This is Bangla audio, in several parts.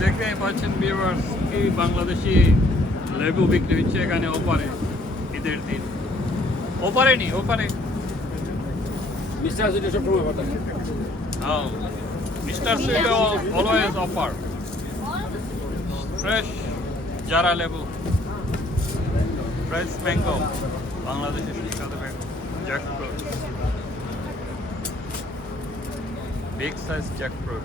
দেখতে পাচ্ছেন ভিউয়ার্স এই বাংলাদেশি লেবু বিক্রি হচ্ছে এখানে ওপারে ঈদের দিন। ওপারে নি ওপারে। মিস্টার আসলে সব সময় কথা হ্যাঁ mister sweet always offer fresh জারা লেবু ফ্রেশ ম্যাঙ্গো বাংলাদেশের সুস্বাদু mango jackfruit big size jackfruit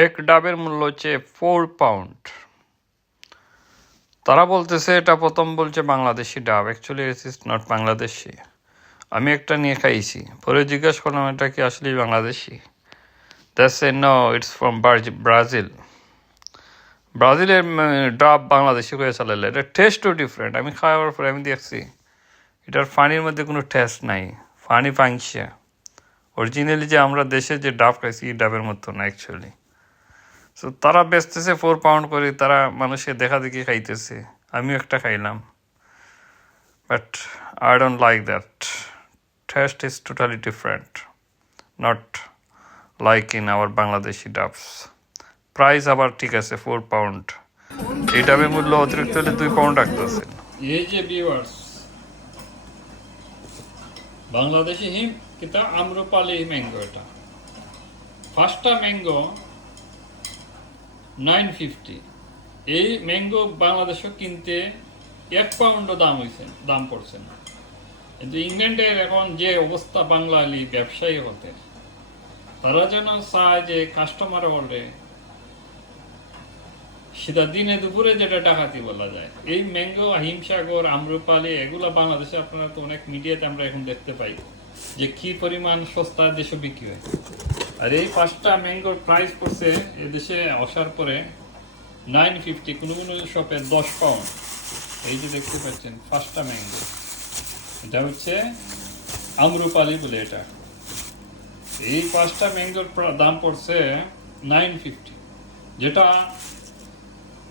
এক ডাবের মূল্য হচ্ছে ফোর পাউন্ড তারা বলতেছে, এটা প্রথম বলছে বাংলাদেশি ডাব। Actually it is not Bangladeshi. আমি একটা নিয়ে খাইছি। পরে জিজ্ঞেস করলাম, এটা কি আসলেই Bangladeshi? That's a no it's from Brazil ব্রাজিলের ডাব বাংলাদেশি করে চালালে। এটা টেস্টও ডিফারেন্ট আমি খাওয়ার পরে আমি দেখছি, এটার ফানির মধ্যে কোনো টেস্ট নাই। ফানি পাংশে। অরিজিনালি যে আমরা দেশে যে ডাব খাইছি, এই ডাবের মতো না অ্যাকচুয়ালি সো তারা বেচতেছে ফোর পাউন্ড করে, তারা মানুষে দেখা দেখি খাইতেছে। আমিও একটা খাইলাম। But I don't like that taste is totally different not like in our Bangladeshi dubs price আবার ঠিক আছে ফোর পাউন্ড এই ডাবের মূল্য অতিরিক্ত হলে দুই পাউন্ড রাখতেছে। বাংলাদেশি হিম কিতা আম্রপালি ম্যাঙ্গো এটা? ফার্স্টটা ম্যাঙ্গো নাইন ফিফটি। এই ম্যাঙ্গো বাংলাদেশও কিনতে এক পাউন্ডও দাম হয়েছে দাম পড়ছে না। কিন্তু ইংল্যান্ডের এখন যে অবস্থা বাঙালি ব্যবসায়ী হতে, তারা যেন চায় যে কাস্টমার বলে সেটা দিনে দুপুরে যেটা ডাকাতি বলা যায়। এই ম্যাঙ্গো, হিমসাগর, আম্রপালি, এগুলা বাংলাদেশে আপনারা তো অনেক মিডিয়াতে আমরা এখন দেখতে পাই যে কি পরিমাণ সস্তা দেশে বিক্রি হয়। আর এই পাঁচটা ম্যাঙ্গোর প্রাইস পড়ছে এদেশে আসার পরে নাইন ফিফটি কোনো কোনো শপে দশ পাউন্ড। এই যে দেখতে পাচ্ছেন, পাঁচটা ম্যাঙ্গো। এটা হচ্ছে আম্রপালি বলে এটা। এই পাঁচটা ম্যাঙ্গোর দাম পড়ছে নাইন ফিফটি যেটা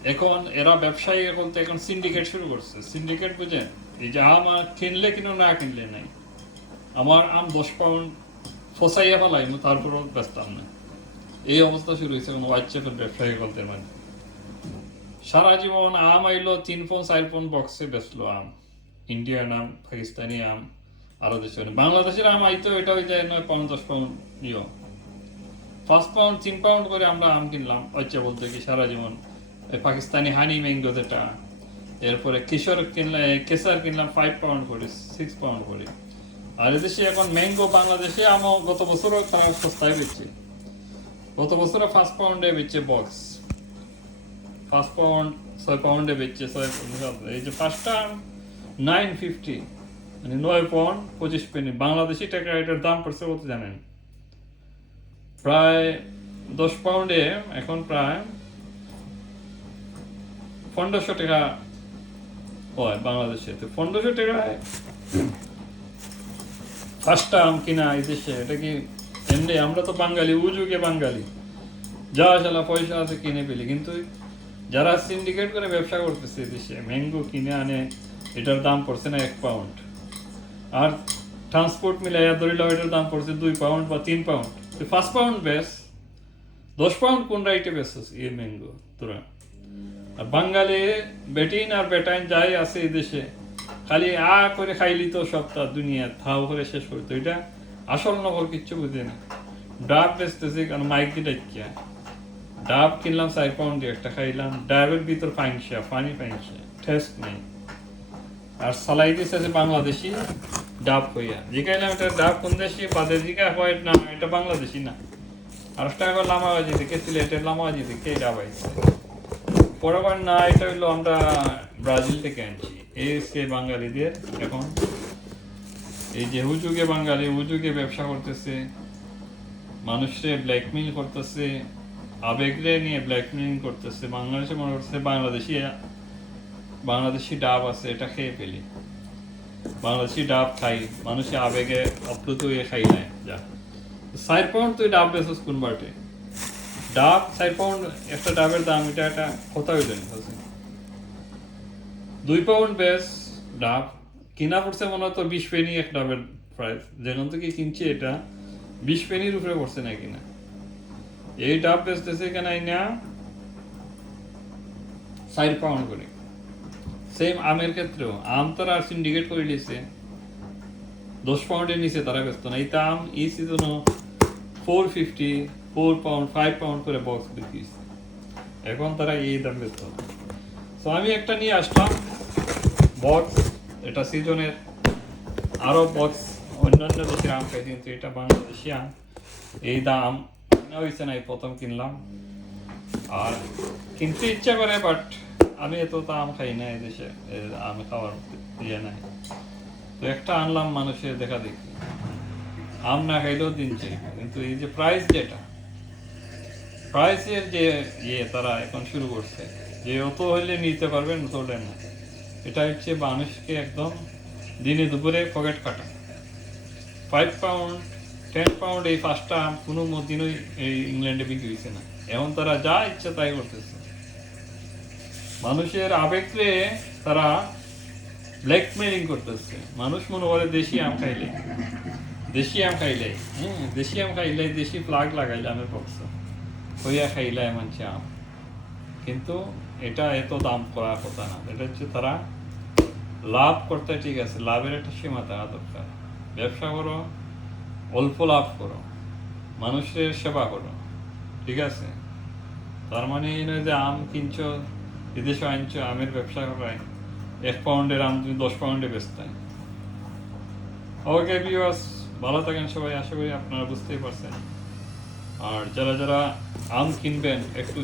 এখন এরা ব্যবসায়ী বলতে এখন সিন্ডিকেট শুরু করছে। সিন্ডিকেট বুঝেন এই যে আম কিনলে কিনো না কিনলে নাই। আমার আম দশ পাউন্ড ফসাইয়া ফেলাইমু, তারপরও বেচতাম না এই অবস্থা শুরু হয়েছে এখন হোয়াটসঅ্যাপের ব্যবসায়ী বলতে মানে। সারা জীবন আম আইলো, তিন পন চার পন বক্সে বেচলো আম। ইন্ডিয়ান আম পাকিস্তানি আম, আরও দেশের বাংলাদেশের আম আইতো, এটা হয়ে যায় নয় পাউন্ড দশ পাউন্ড ইয়ে পাঁচ পাউন্ড তিন পাউন্ড করে আমরা আম কিনলাম হচ্ছে বলতে কি সারা জীবন পাকিস্তানি হানি ম্যাঙ্গো এরপরে কিশোর কিনলে কেসার কিনলাম ফাইভ পাউন্ড করে সিক্স পাউন্ড করে। আর এদেশে এখন ম্যাঙ্গো বাংলাদেশে আমও গত বছরও তারা সস্তায় বেচছে গত বছরও ফার্স্ট পাউন্ডে বেচছে বক্স ফার্স্ট পাউন্ড ছয় পাউন্ডে বেচছে ছয় এই যে পাঁচটা নাইন ফিফটি মানে নয় পাউন্ড পঁচিশ পেনি বাংলাদেশি টাকা এটার দাম পড়ছে কত জানেন? প্রায় দশ পাউন্ডে এখন প্রায় পনেরোশো টাকা হয় বাংলাদেশে। তো পনেরোশো টাকায় ফার্স্টটা আম কিনা এই দেশে, এটা কি এমনি? আমরা তো বাঙালি উজুকে বাঙালি। যা শালা পয়সা আছে কিনে পেলি কিন্তু যারা সিন্ডিকেট করে ব্যবসা করতেছে দেশে ম্যাঙ্গো কিনে আনে, এটার দাম পড়ছে না এক পাউন্ড আর ট্রান্সপোর্ট মিলাইয়া ধরিলাম এটার দাম পড়ছে দুই পাউন্ড বা তিন পাউন্ড তো ফার্স্ট পাউন্ড বেশ, দশ পাউন্ড কোন রাইটে বেসস এই ম্যাঙ্গো তোরা? আর বাঙালি বেটিন আর বেটাইন যাই আছে এই দেশে, খালি আ করে খাইলি তো সবটা দুনিয়া থাও করে শেষ করতো এটা আসল নকল কিচ্ছু বুঝে না। ডাব বেচতেছে, কারণ মাইক দিয়ে ডাকিয়া ডাব কিনলাম চার পাউন্ড একটা খাইলাম। ডাবের ভিতর পাইনসা পানি পাইনসা টেস্ট নেই। আর সালাই যে বাংলাদেশি ডাব হইয়া জিকাইলাম এটা ডাব কোন দেশি, বাদে জিকা হয় না, এটা বাংলাদেশি না। আর টাকা লামাবাজি থেকে সিলেটের লামা লামাবাজি থেকে ডাব আইছে। পরবার না, এটা হইল আমরা ব্রাজিল থেকে আনছি। এই সে বাঙালিদের এখন। এই যে হুজুগে বাঙালি, হুজুগে ব্যবসা করতেছে, মানুষরে ব্ল্যাকমেইল করতেছে, আবেগরে নিয়ে ব্ল্যাকমেইল করতেছে, বাংলাদেশে মনে করতেছে বাংলাদেশি বাংলাদেশি ডাব আছে, এটা খেয়ে ফেলি। বাংলাদেশি ডাব খাই, মানুষে আবেগে অপ্লুত হয়ে খাই না যা। চার পাউন্ড তুই ডাব বেসস কোন বাটে? ডাব চার পাউন্ড একটা ডাবের দাম, এটা একটা কথা হইলেন দুই পাউন্ড বেস ডাব কিনা পড়ছে মনে হতো বিশ পেনি এক ডাবের প্রাইস যেখান থেকে কিনছি এটা, বিশ পেনির উপরে পড়ছে না কিনা। এই ডাব বেচতেছে কেন না চার পাউন্ড করে। সেম আমের ক্ষেত্রেও। আম তারা সিন্ডিকেট করে দিয়েছে দশ পাউন্ডের নিচে তারা ব্যস্ত না। এই আম এই সিজনও four fifty four pound five pound করে বক্স বিক্রি। এখন তারা এই দাম ব্যস্ত তো আমি একটা নিয়ে আসলাম বক্স এটা সিজনের আরও বক্স অন্যান্য দেশের আম খাই কিন্তু এটা বাংলাদেশি আম এই দাম হয়েছে না, এই প্রথম কিনলাম। আর কিনতে ইচ্ছা করে বাট আমি এত তো আম খাই না এই দেশে আম খাওয়ার ইয়ে নাই। তো একটা আনলাম মানুষের, দেখা দেখি। আম না খাইলেও দিন চাই, কিন্তু এই যে প্রাইস যেটা প্রাইসের যে ইয়ে তারা এখন শুরু করছে, যে অত হইলে নিতে পারবেন তোলে না। এটা হচ্ছে মানুষকে একদম দিনে দুপুরে পকেট কাটা। ফাইভ পাউন্ড টেন পাউন্ড এই পাঁচটা কোনো দিনই এই ইংল্যান্ডে বিক্রি হয়েছে না। এখন তারা যা ইচ্ছা তাই করতেছে। মানুষের আবেগকে তারা ব্ল্যাকমেলিং করতেছে। মানুষ মনে করে দেশি আম খাইলে। দেশি আম খাইলে হ্যাঁ দেশি আম খাইলে দেশি প্লাগ লাগাইলে আমের পক্ষ হইয়া খাইলে মানছে আম কিন্তু এটা এত দাম করার কথা না। এটা হচ্ছে তারা লাভ করতে ঠিক আছে, লাভের একটা সীমা থাকা দরকার। ব্যবসা করো, অল্প লাভ করো, মানুষের সেবা করো, ঠিক আছে? তার মানে এই নয় যে আম কিনছো, বিদেশে আনছো, আমের ব্যবসা করায়, এক পাউন্ডের আম তুমি দশ পাউন্ডে বেচতে। ওকে ভিউয়ার্স ভালো থাকেন সবাই, আশা করি আপনারা বুঝতেই পারছেন। আর যারা যারা আম কিনবেন একটু